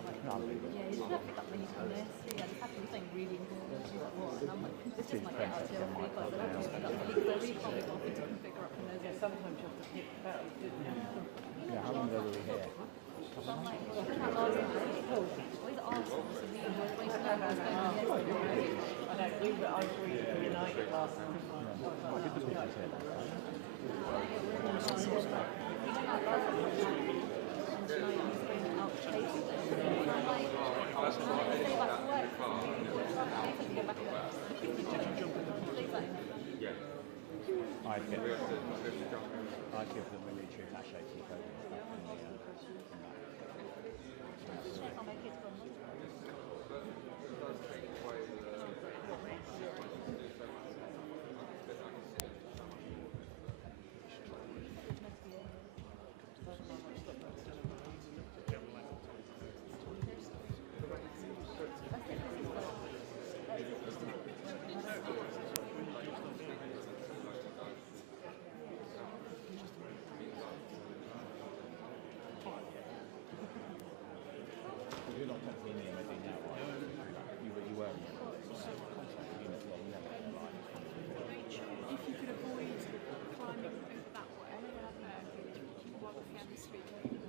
No, yeah, you should have picked up when you come there. So yeah, just have to do something really important. She's like, what? And I'm like, this just might get out of jail free card. So I have to pick up the leaks. I really can't be bothered to configure up in those. Yeah, sometimes you have to pick that up, didn't you? Yeah, how long ago were we here? So I'm like, last night, always ask us to leave. I was waiting for us going yesterday. I know, I was reading United last night. What did the business say about that? He came out last night and tonight he's going out chasing them. And I'm like, I'm going to stay back to work. I need to get back to work. I'd give them a military attaché to the code and stuff in the Check on my kids from You're not technically in the MOD now, right? You were in the contract unit long never right? If you could avoid climbing that way, while the piano is speaking,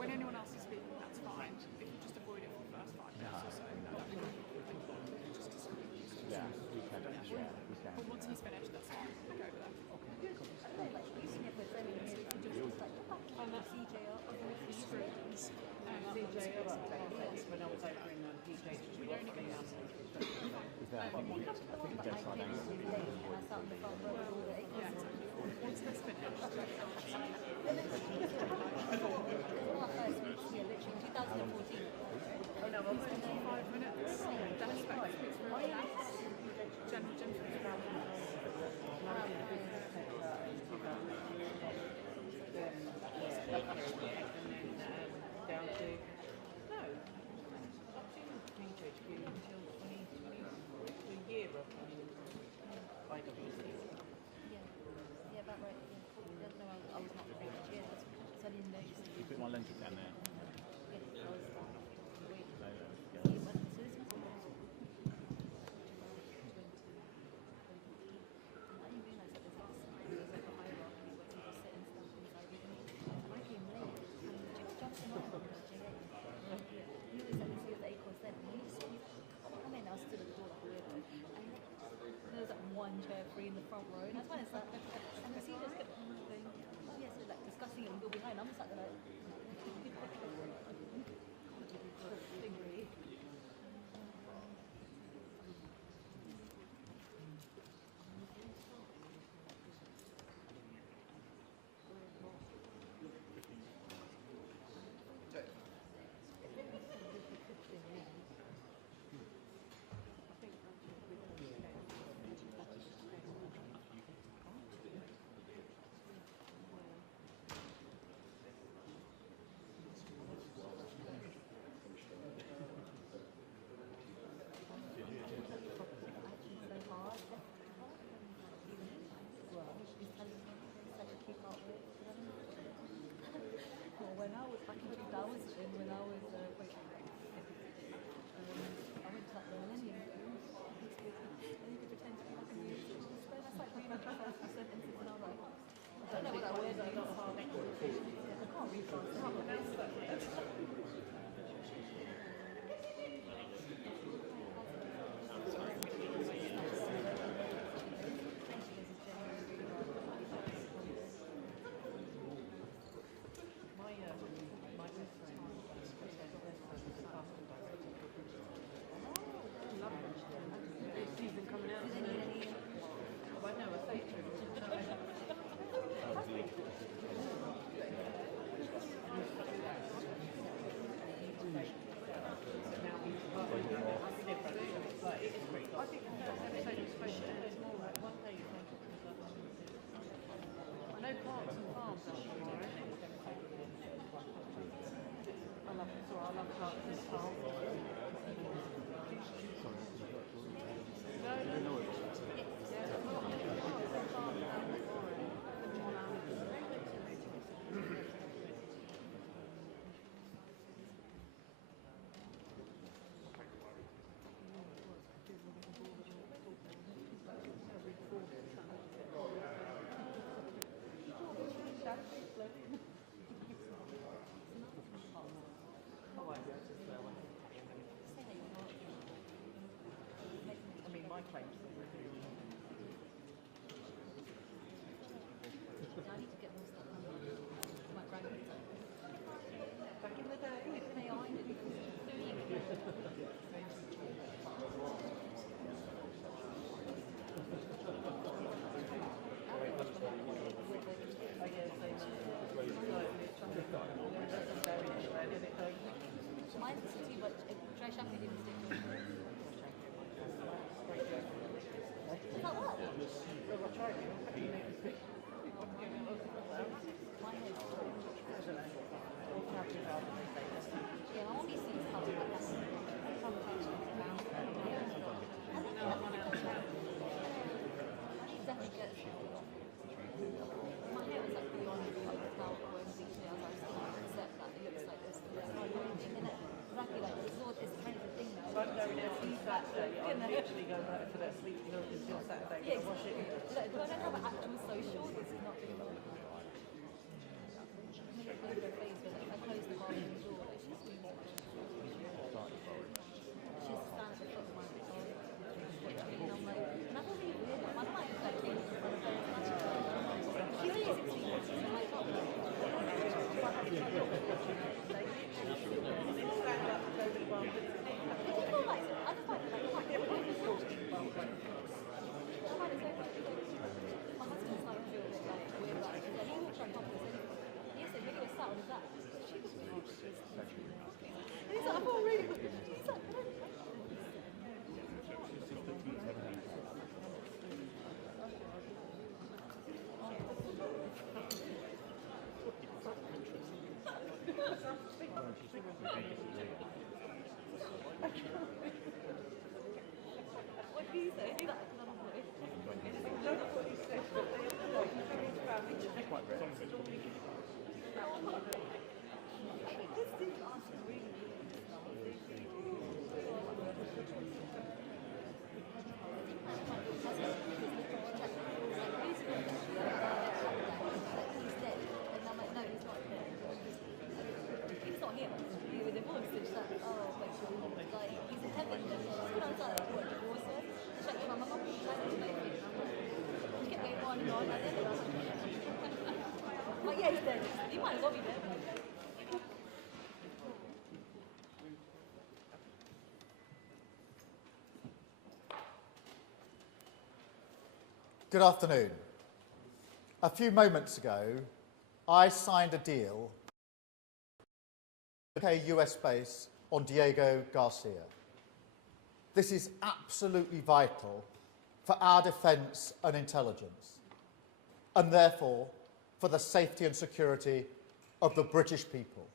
when anyone else is speaking, that's fine. If you just avoid it for the first 5 minutes or so, Yeah, we can. Yeah, we can. but once he's finished, that's fine. Go over there. Streams. CJ, when I was over in PJ, we were offering Is that, I think the dead side angle would be Once that's finished, Oh no, well, 5 minutes. That's expected to relax. Gently. down to no, up to PHQ until 2020, the year of IWC. Yeah, about right. Yeah. No, I was not very much here, so I didn't notice. You put my lenses down there. Yeah, I was waiting. No, So yeah. this must be I didn't realise that there's like a hierarchy where people sit and stuff inside. And I came late, and Johnson he was at the Acorns then, and he just said, come in, I stood at the door like a weirdo, and there was like one chair free in the front row, and I was like, and the seniors kept going, oh yeah, so like discussing it and go behind, I'm just like, Stingray. When I was back in 2000, when I was I went to like the Millennium Room, and you could pretend to be like a music. That's like reading the first few sentences, and I was like, I don't know what that word is. I can't read fast. Season coming out. I know, I say it to I think the first episode was supposed to be more like one day you think I know Parks and Farms are tomorrow. I love it, so I love Parks and Farms. No. eventually go back for that sleep until Saturday. Yeah, Wash it. look, do I don't have an actual social, this is not going on. I'm going to put her face with it. If I close the bathroom door, like she's doing something. She's standing at the foot of my door. And I'm like, and I feel really weird. Like, I don't like that thing in front of her. She's only 16 months. She's like, oh, what do you say? He's like, another voice. This dude asks really weird stuff. He's dead. And I'm like, no, he's not dead. He's not here. He was divorced. It's like, oh, but like, he's in heaven. And I was like, what, divorce was? She's like, yeah, my mum was like, she kept going on and on. Like, like, yeah, he's dead. He might as well be dead. Good afternoon. A few moments ago, I signed a deal with a US base on Diego Garcia. This is absolutely vital for our defence and intelligence, and therefore for the safety and security of the British people.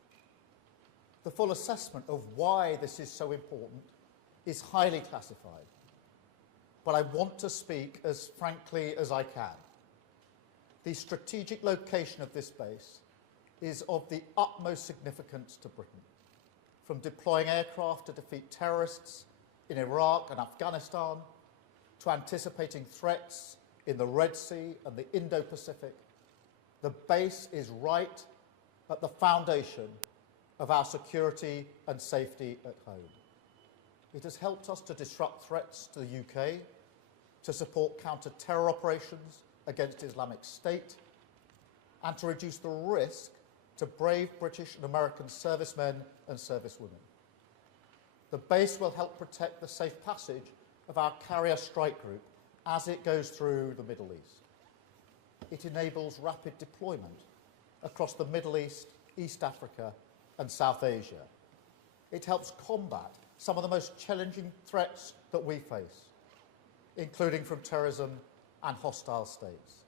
The full assessment of why this is so important is highly classified, but I want to speak as frankly as I can. The strategic location of this base is of the utmost significance to Britain, from deploying aircraft to defeat terrorists in Iraq and Afghanistan, to anticipating threats in the Red Sea and the Indo-Pacific. The base is right at the foundation of our security and safety at home. It has helped us to disrupt threats to the UK, to support counter-terror operations against Islamic State, and to reduce the risk to brave British and American servicemen and servicewomen. The base will help protect the safe passage of our carrier strike group as it goes through the Middle East. It enables rapid deployment across the Middle East, East Africa, and South Asia. It helps combat some of the most challenging threats that we face, including from terrorism and hostile states.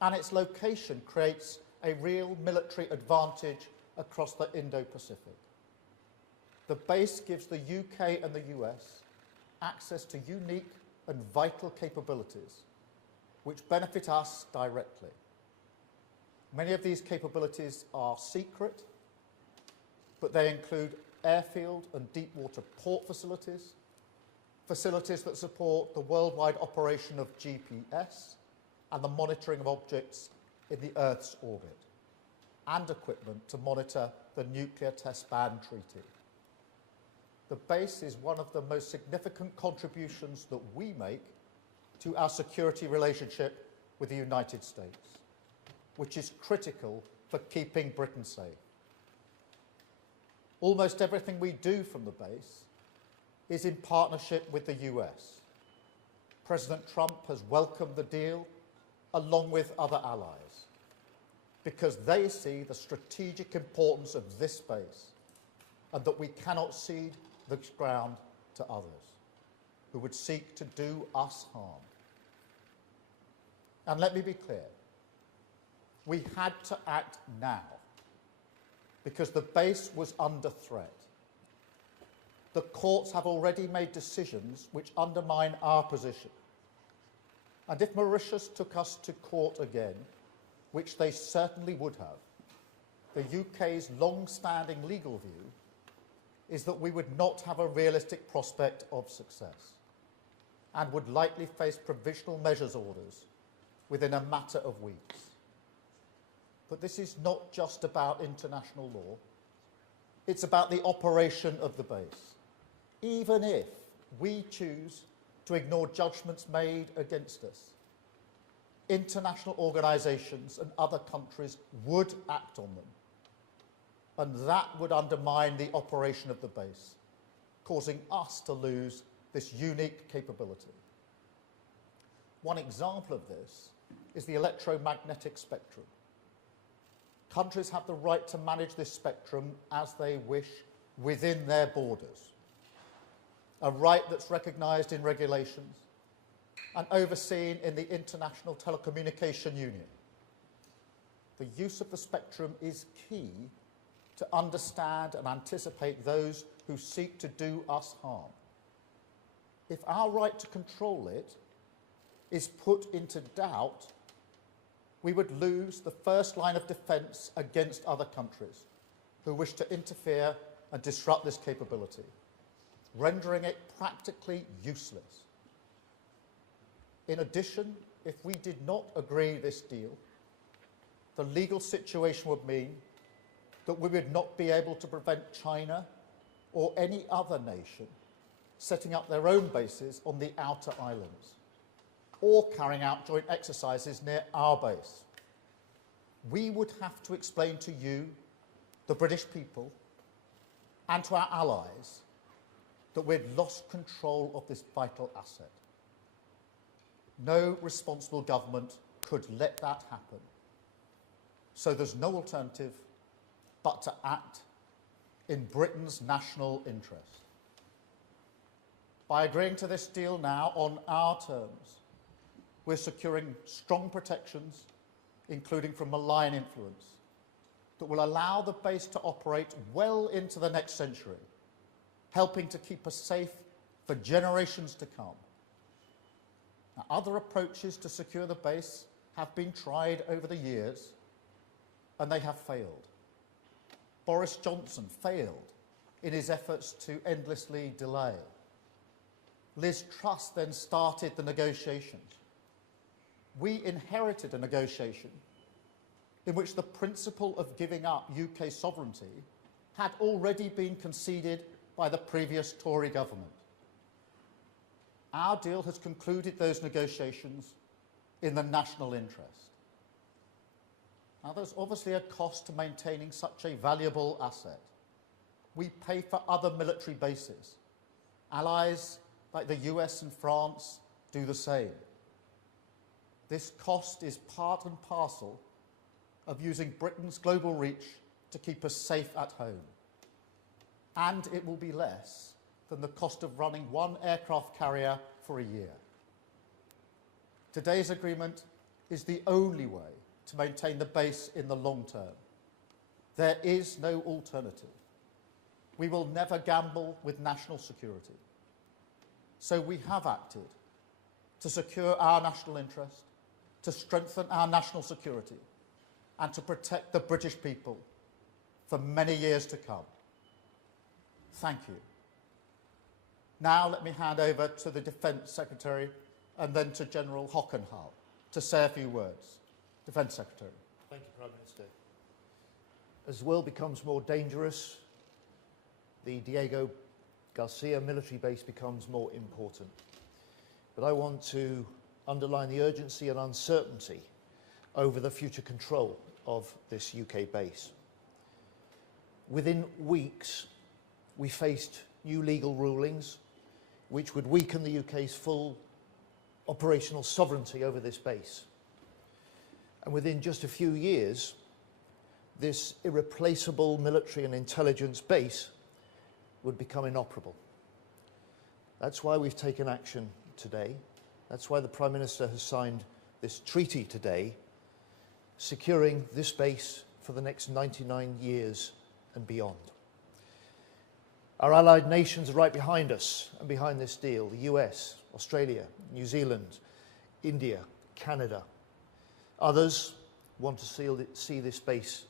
And its location creates a real military advantage across the Indo-Pacific. The base gives the UK and the US access to unique and vital capabilities which benefit us directly. Many of these capabilities are secret, but they include airfield and deep water port facilities, facilities that support the worldwide operation of GPS and the monitoring of objects in the Earth's orbit, and equipment to monitor the Nuclear Test Ban Treaty. The base is one of the most significant contributions that we make to our security relationship with the United States, which is critical for keeping Britain safe. Almost everything we do from the base is in partnership with the US. President Trump has welcomed the deal along with other allies because they see the strategic importance of this base and that we cannot cede the ground to others who would seek to do us harm. And let me be clear, we had to act now because the base was under threat. The courts have already made decisions which undermine our position. And if Mauritius took us to court again, which they certainly would have, the UK's long-standing legal view is that we would not have a realistic prospect of success. and would likely face provisional measures orders within a matter of weeks. But this is not just about international law. It's about the operation of the base. Even if we choose to ignore judgments made against us, international organisations and other countries would act on them, and that would undermine the operation of the base, causing us to lose this unique capability. One example of this is the electromagnetic spectrum. Countries have the right to manage this spectrum as they wish within their borders, a right that's recognised in regulations and overseen in the International Telecommunication Union. The use of the spectrum is key to understand and anticipate those who seek to do us harm. If our right to control it is put into doubt, we would lose the first line of defence against other countries who wish to interfere and disrupt this capability, rendering it practically useless. In addition, if we did not agree this deal, the legal situation would mean that we would not be able to prevent China or any other nation setting up their own bases on the outer islands or carrying out joint exercises near our base. We would have to explain to you, the British people, and to our allies that we'd lost control of this vital asset. No responsible government could let that happen. So there's no alternative but to act in Britain's national interest. By agreeing to this deal now on our terms, we're securing strong protections, including from malign influence, that will allow the base to operate well into the next century, helping to keep us safe for generations to come. Now, other approaches to secure the base have been tried over the years, and they have failed. Boris Johnson failed in his efforts to endlessly delay. Liz Truss then started the negotiations. We inherited a negotiation in which the principle of giving up UK sovereignty had already been conceded by the previous Tory government. Our deal has concluded those negotiations in the national interest. Now, there's obviously a cost to maintaining such a valuable asset. We pay for other military bases. Allies like the US and France do the same. This cost is part and parcel of using Britain's global reach to keep us safe at home. And it will be less than the cost of running one aircraft carrier for a year. Today's agreement is the only way to maintain the base in the long term. There is no alternative. We will never gamble with national security. So we have acted to secure our national interest, to strengthen our national security, and to protect the British people for many years to come. Thank you. Now let me hand over to the Defence Secretary and then to General Hockenhull to say a few words. Defence Secretary. Thank you, Prime Minister. As the world becomes more dangerous, the Diego Garcia military base becomes more important. But I want to underline the urgency and uncertainty over the future control of this UK base. Within weeks, we faced new legal rulings which would weaken the UK's full operational sovereignty over this base. And within just a few years, this irreplaceable military and intelligence base would become inoperable. That's why we've taken action today. That's why the Prime Minister has signed this treaty today, securing this base for the next 99 years and beyond. Our allied nations are right behind us and behind this deal: the US, Australia, New Zealand, India, Canada. Others want to see this base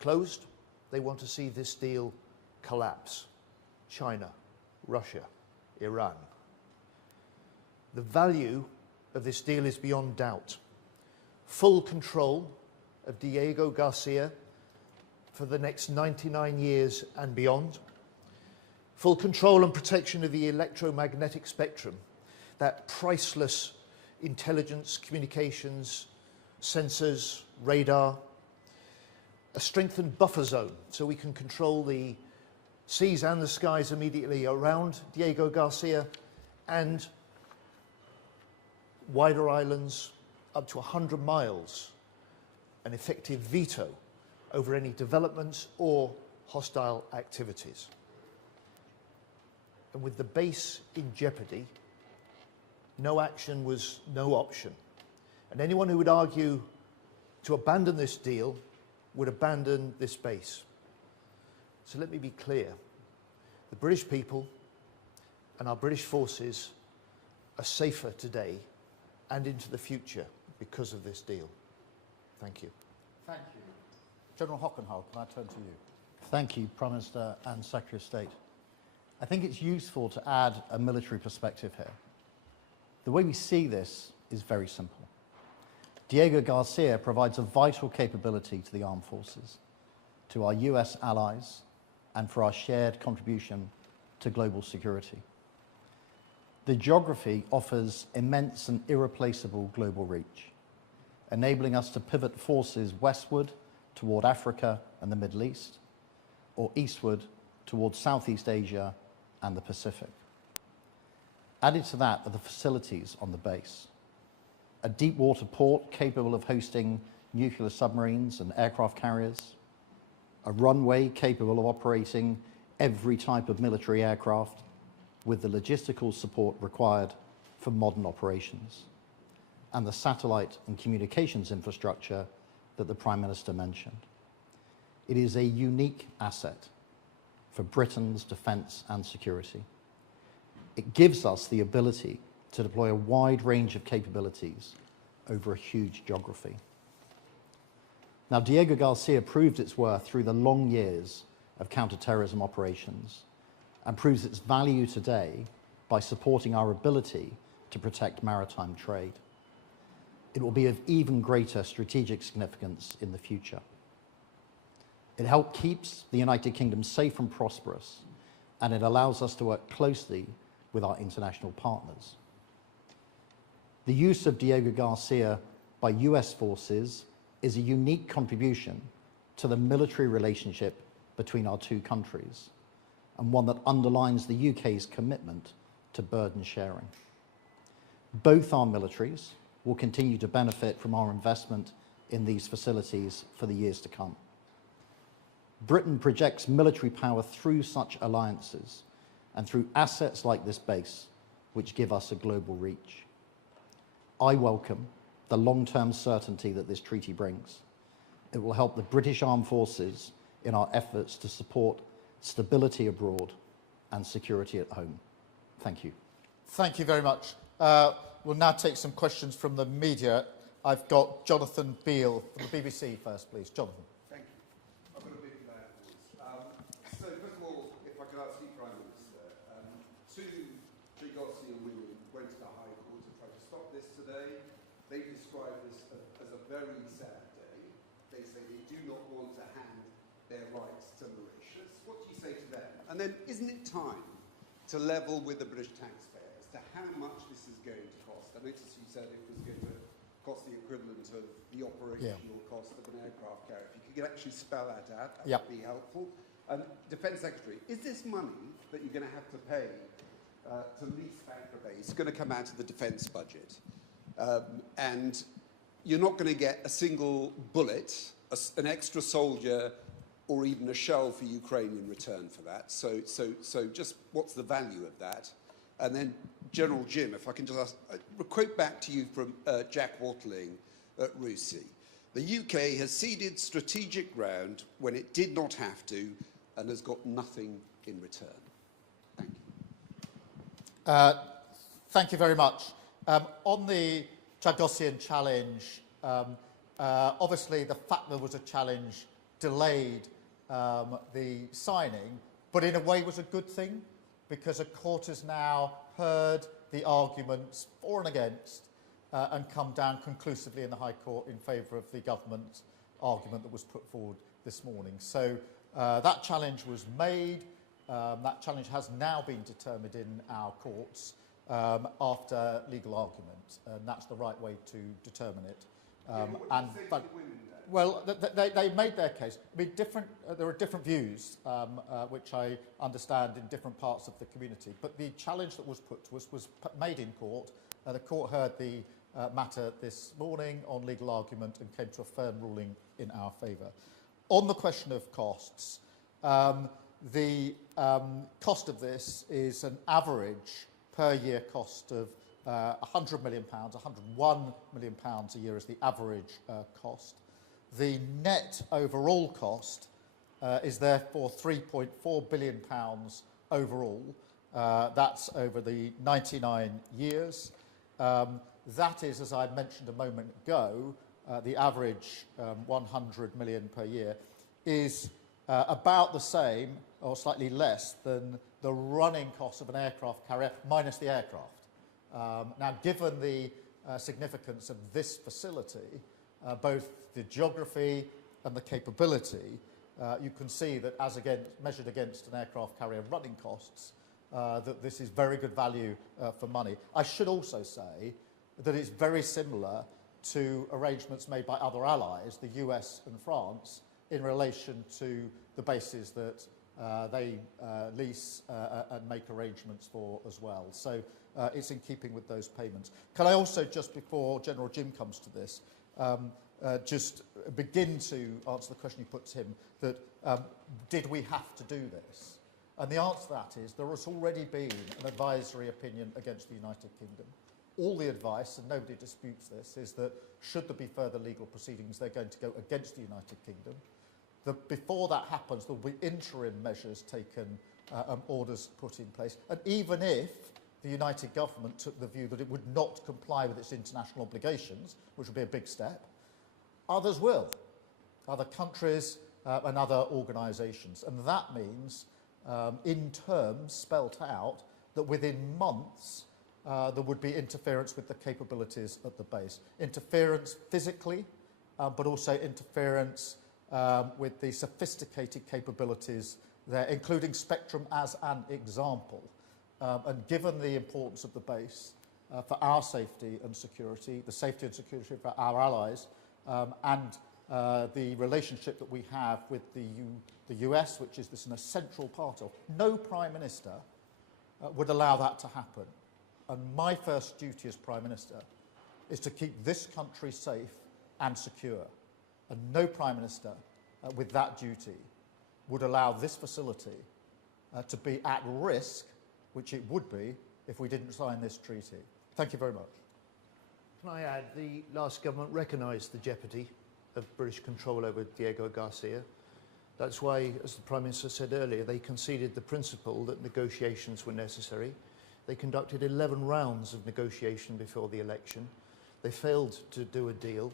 closed. They want to see this deal collapse. China, Russia, Iran. The value of this deal is beyond doubt. Full control of Diego Garcia for the next 99 years and beyond. Full control and protection of the electromagnetic spectrum, that priceless intelligence, communications, sensors, radar. A strengthened buffer zone so we can control the seas and the skies immediately around Diego Garcia, and wider islands up to 100 miles, an effective veto over any developments or hostile activities. And with the base in jeopardy, no action was no option. And anyone who would argue to abandon this deal would abandon this base. So let me be clear. The British people and our British forces are safer today and into the future because of this deal. Thank you. Thank you. General Hockenhull, can I turn to you? Thank you, Prime Minister and Secretary of State. I think it's useful to add a military perspective here. The way we see this is very simple. Diego Garcia provides a vital capability to the armed forces, to our US allies, and for our shared contribution to global security. The geography offers immense and irreplaceable global reach, enabling us to pivot forces westward toward Africa and the Middle East, or eastward towards Southeast Asia and the Pacific. Added to that are the facilities on the base. A deep water port capable of hosting nuclear submarines and aircraft carriers, a runway capable of operating every type of military aircraft with the logistical support required for modern operations, and the satellite and communications infrastructure that the Prime Minister mentioned. It is a unique asset for Britain's defence and security. It gives us the ability to deploy a wide range of capabilities over a huge geography. Now, Diego Garcia proved its worth through the long years of counter-terrorism operations and proves its value today by supporting our ability to protect maritime trade. It will be of even greater strategic significance in the future. It helps keeps the United Kingdom safe and prosperous, and it allows us to work closely with our international partners. The use of Diego Garcia by US forces is a unique contribution to the military relationship between our two countries, and one that underlines the UK's commitment to burden sharing. Both our militaries will continue to benefit from our investment in these facilities for the years to come. Britain projects military power through such alliances and through assets like this base, which give us a global reach. I welcome the long-term certainty that this treaty brings. It will help the British Armed Forces in our efforts to support stability abroad and security at home. Thank you. Thank you very much. We'll now take some questions from the media. I've got Jonathan Beale from the BBC first, please. Jonathan. Thank you. I've got a bit loud voice. So first of all, if I could ask you, Prime Minister, two Chagos Island women went to the High Court to try to stop this today. They describe this as a very sad day. They say they do not want to hand their rights to Mauritius. What do you say to them? And then, isn't it time to level with the British taxpayer as to how much this is going to cost? I noticed you said it was going to cost the equivalent of the operational cost of an aircraft carrier. If you could actually spell that out, that would be helpful. Defence Secretary, is this money that you're going to have to pay to lease Banker Base going to come out of the defence budget? And you're not going to get a single bullet, an extra soldier, or even a shell for Ukraine in return for that. So just what's the value of that? And then General Jim, if I can just ask, a quote back to you from Jack Watling at RUSI. The UK has ceded strategic ground when it did not have to and has got nothing in return. Thank you. Thank you very much. On the Chagosian challenge, obviously the fact there was a challenge delayed the signing, but in a way was a good thing, because a court has now heard the arguments for and against and come down conclusively in the High Court in favour of the government argument that was put forward this morning. So that challenge was made. That challenge has now been determined in our courts after legal argument, and that's the right way to determine it. Well, they made their case. I mean, there are different views, which I understand in different parts of the community. But the challenge that was put to us was made in court. The court heard the matter this morning on legal argument and came to a firm ruling in our favour. On the question of costs, the cost of this is an average per year cost of £100 million, £101 million a year is the average cost. The net overall cost is therefore £3.4 billion overall. That's over the 99 years. That is, as I mentioned a moment ago, the average 100 million per year is about the same or slightly less than the running cost of an aircraft carrier minus the aircraft. Now, given the significance of this facility, both the geography and the capability, you can see that as measured against an aircraft carrier running costs, that this is very good value for money. I should also say that it's very similar to arrangements made by other allies, the US and France, in relation to the bases that they lease and make arrangements for as well. So it's in keeping with those payments. Can I also, just before General Jim comes to this, just begin to answer the question you put to him, that did we have to do this? And the answer to that is there has already been an advisory opinion against the United Kingdom. All the advice, and nobody disputes this, is that should there be further legal proceedings, they're going to go against the United Kingdom. Before that happens, there will be interim measures taken, orders put in place. And even if the United Government took the view that it would not comply with its international obligations, which would be a big step, others will, other countries and other organisations. And that means, in terms spelt out, that within months there would be interference with the capabilities at the base. Interference physically, but also interference with the sophisticated capabilities there, including spectrum as an example. And given the importance of the base for our safety and security, the safety and security for our allies, and the relationship that we have with the US, which is this an essential part of, no Prime Minister would allow that to happen. And my first duty as Prime Minister is to keep this country safe and secure. And no Prime Minister with that duty would allow this facility to be at risk, which it would be if we didn't sign this treaty. Thank you very much. Can I add, the last government recognised the jeopardy of British control over Diego Garcia. That's why, as the Prime Minister said earlier, they conceded the principle that negotiations were necessary. They conducted 11 rounds of negotiation before the election. They failed to do a deal.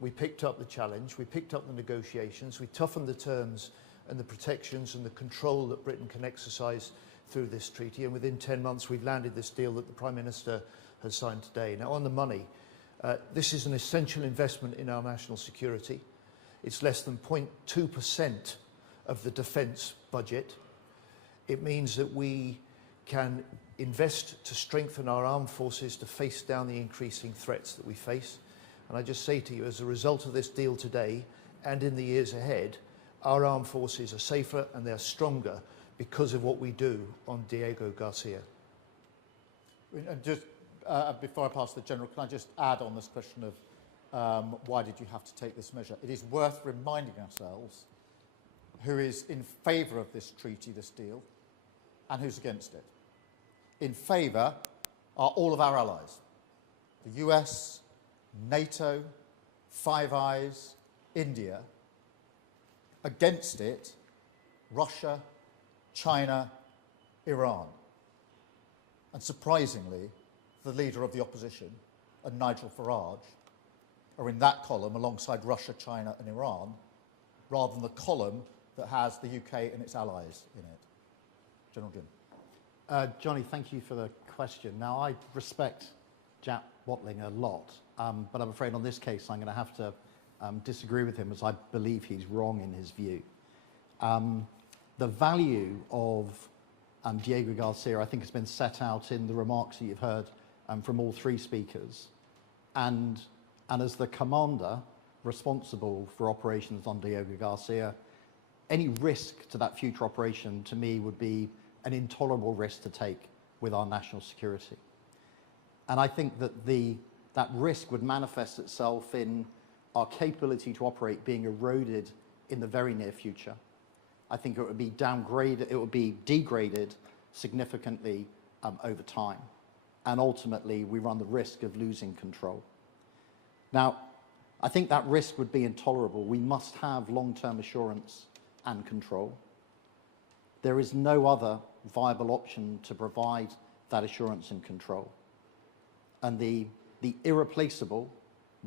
We picked up the challenge, we picked up the negotiations, we toughened the terms and the protections and the control that Britain can exercise through this treaty, and within 10 months we've landed this deal that the Prime Minister has signed today. Now, on the money, this is an essential investment in our national security. It's less than 0.2% of the defence budget. It means that we can invest to strengthen our armed forces to face down the increasing threats that we face. And I just say to you, as a result of this deal today and in the years ahead, our armed forces are safer and they're stronger because of what we do on Diego Garcia. And just before I pass to the General, can I just add on this question of why did you have to take this measure? It is worth reminding ourselves who is in favour of this treaty, this deal, and who's against it. In favour are all of our allies, the US, NATO, Five Eyes, India. Against it, Russia, China, Iran. And surprisingly, the leader of the opposition and Nigel Farage are in that column alongside Russia, China and Iran, rather than the column that has the UK and its allies in it. General Jim. Johnny, thank you for the question. Now, I respect Jack Watling a lot, but I'm afraid on this case I'm going to have to disagree with him, as I believe he's wrong in his view. The value of Diego Garcia, I think, has been set out in the remarks that you've heard from all three speakers. And as the commander responsible for operations on Diego Garcia, any risk to that future operation, to me, would be an intolerable risk to take with our national security. And I think that that risk would manifest itself in our capability to operate being eroded in the very near future. I think it would be downgraded, it would be degraded significantly over time. And ultimately, we run the risk of losing control. Now, I think that risk would be intolerable. We must have long-term assurance and control. There is no other viable option to provide that assurance and control. And the irreplaceable,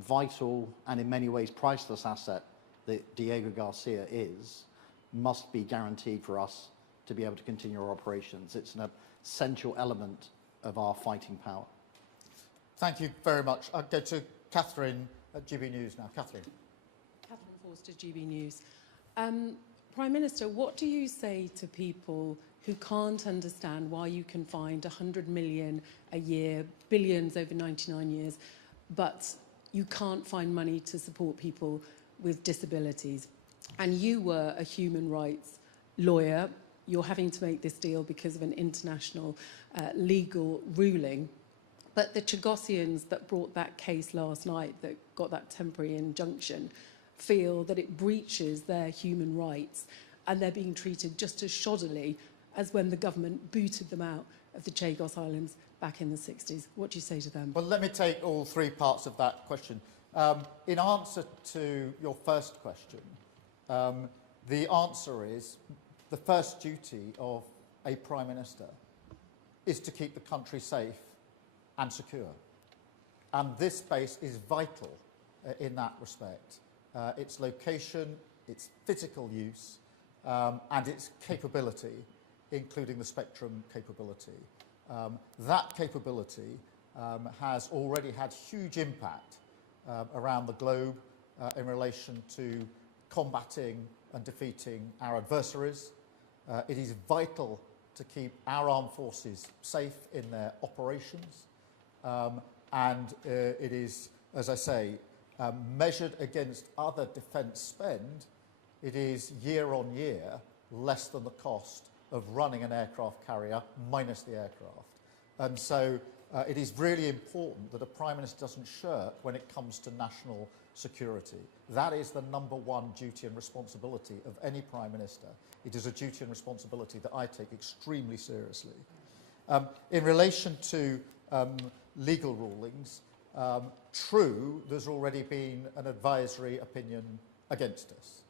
vital, and in many ways priceless asset that Diego Garcia is, must be guaranteed for us to be able to continue our operations. It's an essential element of our fighting power. Thank you very much. I'll go to Catherine at GB News now. Catherine. Catherine Forster, GB News. Prime Minister, what do you say to people who can't understand why you can find 100 million a year, billions over 99 years, but you can't find money to support people with disabilities? And you were a human rights lawyer. You're having to make this deal because of an international legal ruling. But the Chagosians that brought that case last night, that got that temporary injunction, feel that it breaches their human rights, and they're being treated just as shoddily as when the government booted them out of the Chagos Islands back in the 60s. What do you say to them? Well, let me take all three parts of that question. In answer to your first question, the answer is the first duty of a Prime Minister is to keep the country safe and secure. And this base is vital in that respect. Its location, its physical use, and its capability, including the spectrum capability. That capability has already had huge impact around the globe in relation to combating and defeating our adversaries. It is vital to keep our armed forces safe in their operations. And it is, as I say, measured against other defence spend, it is year on year less than the cost of running an aircraft carrier minus the aircraft. And so it is really important that a Prime Minister doesn't shirk when it comes to national security. That is the number one duty and responsibility of any Prime Minister. It is a duty and responsibility that I take extremely seriously. In relation to legal rulings, true, there's already been an advisory opinion against us.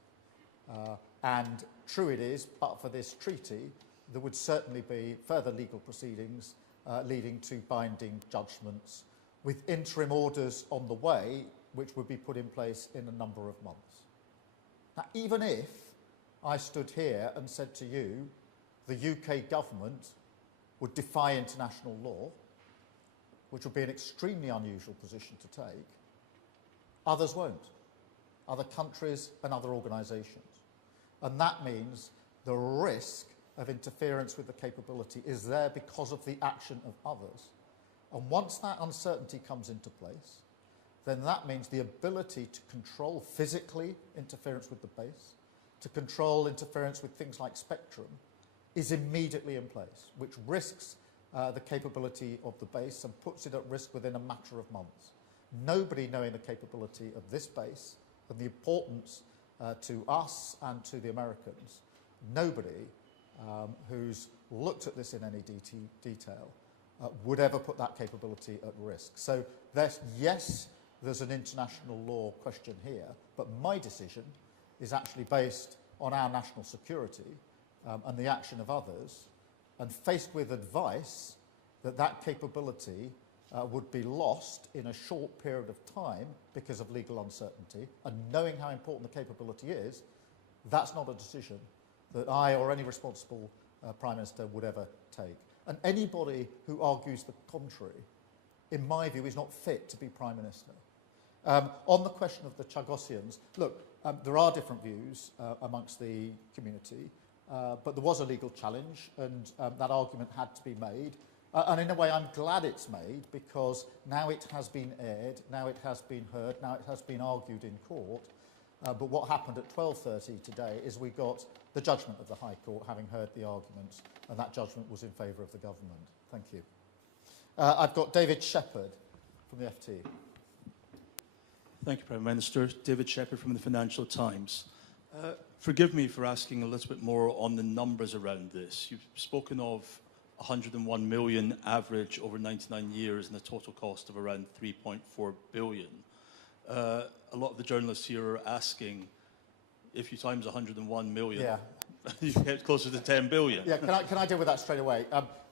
And true it is, but for this treaty, there would certainly be further legal proceedings leading to binding judgments with interim orders on the way, which would be put in place in a number of months. Now, even if I stood here and said to you, the UK government would defy international law, which would be an extremely unusual position to take, others won't. Other countries and other organisations. And that means the risk of interference with the capability is there because of the action of others. And once that uncertainty comes into place, then that means the ability to control physically interference with the base, to control interference with things like spectrum, is immediately in place, which risks the capability of the base and puts it at risk within a matter of months. Nobody knowing the capability of this base and the importance to us and to the Americans, nobody who's looked at this in any detail would ever put that capability at risk. So yes, there's an international law question here, but my decision is actually based on our national security and the action of others, and faced with advice that that capability would be lost in a short period of time because of legal uncertainty, and knowing how important the capability is, that's not a decision that I or any responsible Prime Minister would ever take. And anybody who argues the contrary, in my view, is not fit to be Prime Minister. On the question of the Chagosians, look, there are different views amongst the community, but there was a legal challenge, and that argument had to be made. And in a way, I'm glad it's made, because now it has been aired, now it has been heard, now it has been argued in court. But what happened at 12:30 today is we got the judgment of the High Court, having heard the arguments, and that judgment was in favour of the government. Thank you. I've got David Shepherd from the FT. Thank you, Prime Minister. David Shepherd from the Financial Times. Forgive me for asking a little bit more on the numbers around this. You've spoken of 101 million average over 99 years and a total cost of around 3.4 billion. A lot of the journalists here are asking, if you times 101 million, you get closer to 10 billion. Yeah, can I deal with that straight away?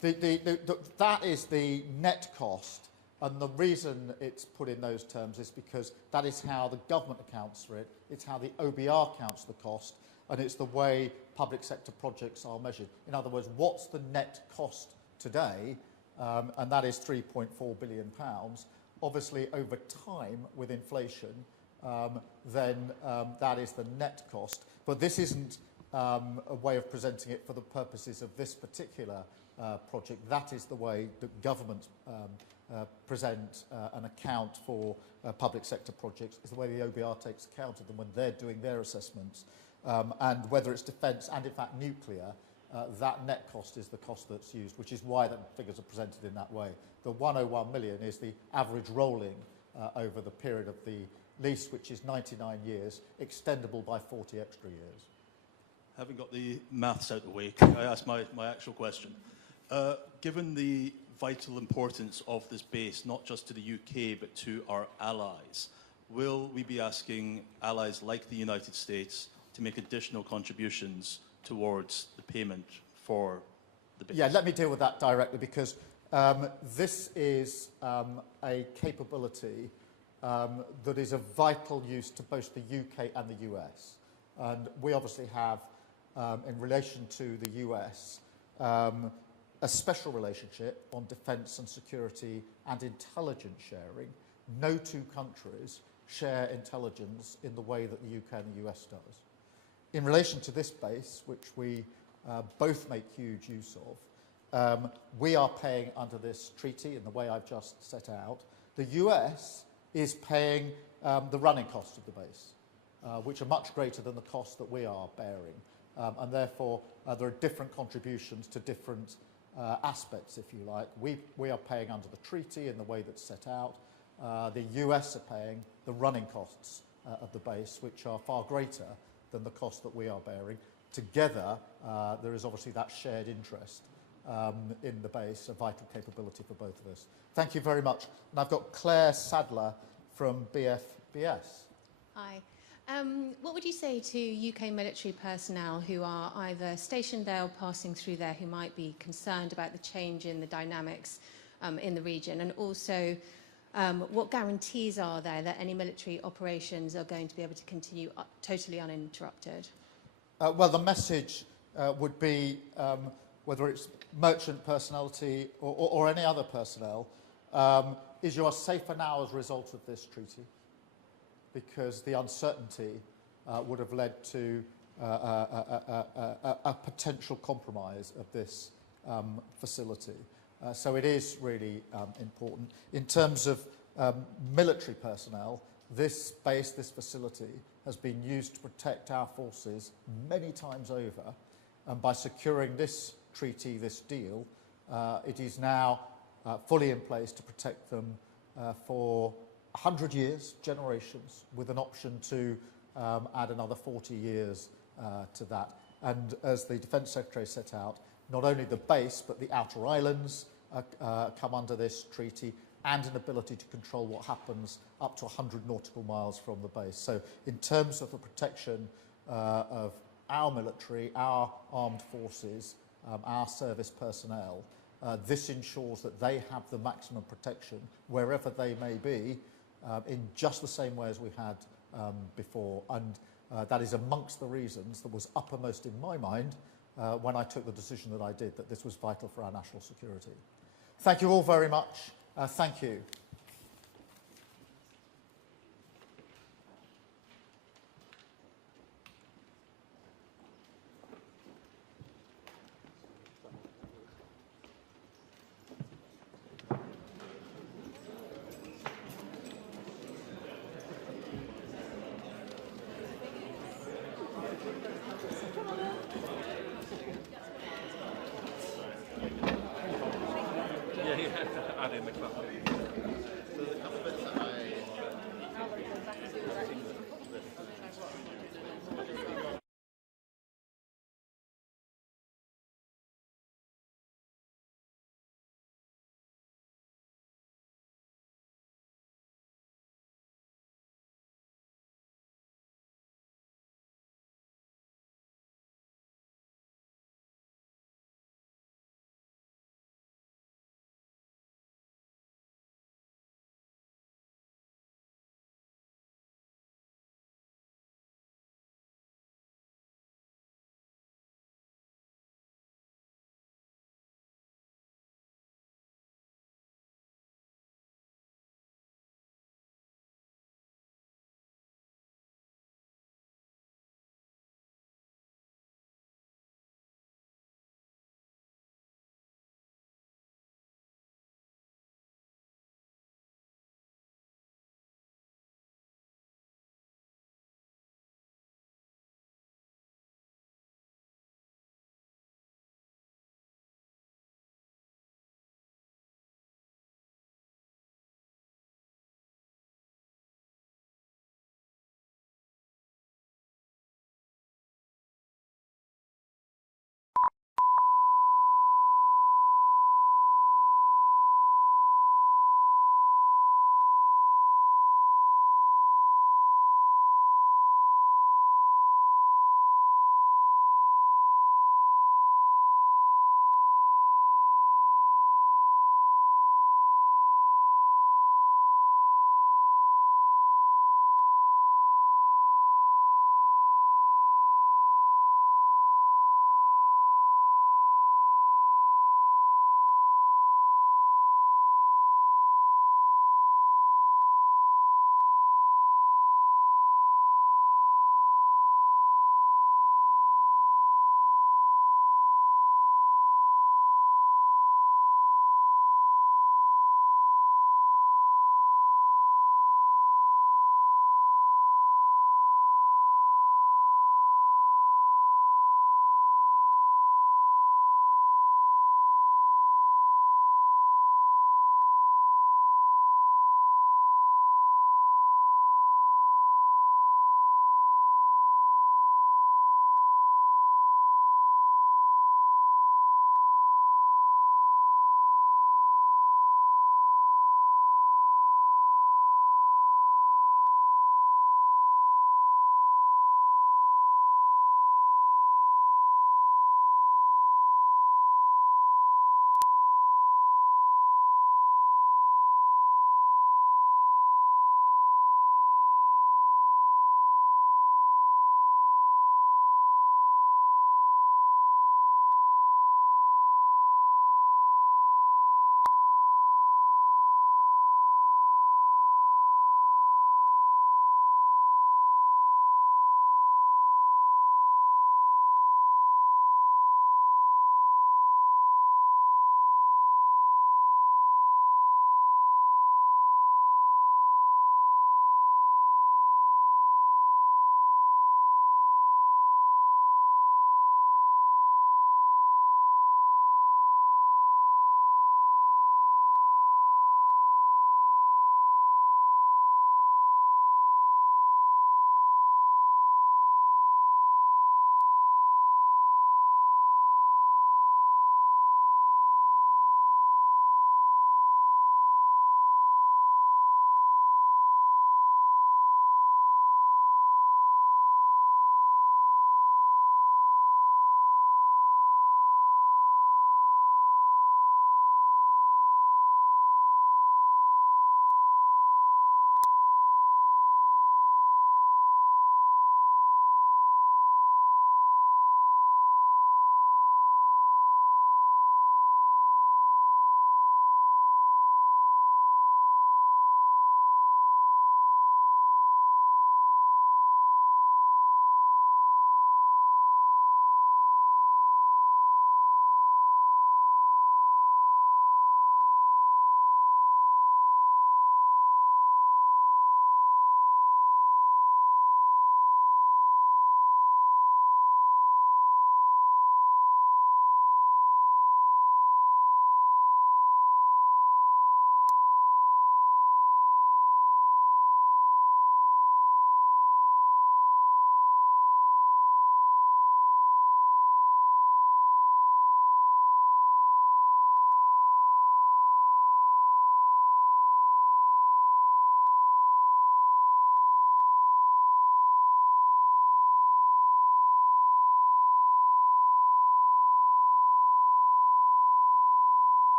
That is the net cost, and the reason it's put in those terms is because that is how the government accounts for it, it's how the OBR counts the cost, and it's the way public sector projects are measured. In other words, what's the net cost today? And that is £3.4 billion. Obviously, over time, with inflation, then that is the net cost. But this isn't a way of presenting it for the purposes of this particular project. That is the way that governments present an account for public sector projects, is the way the OBR takes account of them when they're doing their assessments. And whether it's defence and, in fact, nuclear, that net cost is the cost that's used, which is why the figures are presented in that way. The 101 million is the average rolling over the period of the lease, which is 99 years, extendable by 40 extra years. Having got the maths out of the way, can I ask my actual question? Given the vital importance of this base, not just to the UK, but to our allies, will we be asking allies like the United States to make additional contributions towards the payment for the base? Yeah, let me deal with that directly, because this is a capability that is of vital use to both the UK and the US. And we obviously have, in relation to the US, a special relationship on defence and security and intelligence sharing. No two countries share intelligence in the way that the UK and the US does. In relation to this base, which we both make huge use of, we are paying under this treaty in the way I've just set out. The US is paying the running costs of the base, which are much greater than the costs that we are bearing. And therefore, there are different contributions to different aspects, if you like. We are paying under the treaty in the way that's set out. The US are paying the running costs of the base, which are far greater than the cost that we are bearing. Together, there is obviously that shared interest in the base, a vital capability for both of us. Thank you very much. And I've got Claire Sadler from BFBS. Hi. What would you say to UK military personnel who are either stationed there or passing through there, who might be concerned about the change in the dynamics in the region? And also, what guarantees are there that any military operations are going to be able to continue totally uninterrupted? Well, the message would be, whether it's merchant personality or any other personnel, is you are safer now as a result of this treaty, because the uncertainty would have led to a potential compromise of this facility. So it is really important. In terms of military personnel, this base, this facility, has been used to protect our forces many times over. And by securing this treaty, this deal, it is now fully in place to protect them for 100 years, generations, with an option to add another 40 years to that. And as the Defence Secretary set out, not only the base, but the outer islands come under this treaty, and an ability to control what happens up to 100 nautical miles from the base. So in terms of the protection of our military, our armed forces, our service personnel, this ensures that they have the maximum protection wherever they may be, in just the same way as we had before. And that is amongst the reasons that was uppermost in my mind when I took the decision that I did, that this was vital for our national security. Thank you all very much. Thank you. Add in the club.